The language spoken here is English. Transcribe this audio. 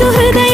ചുഹൃദയ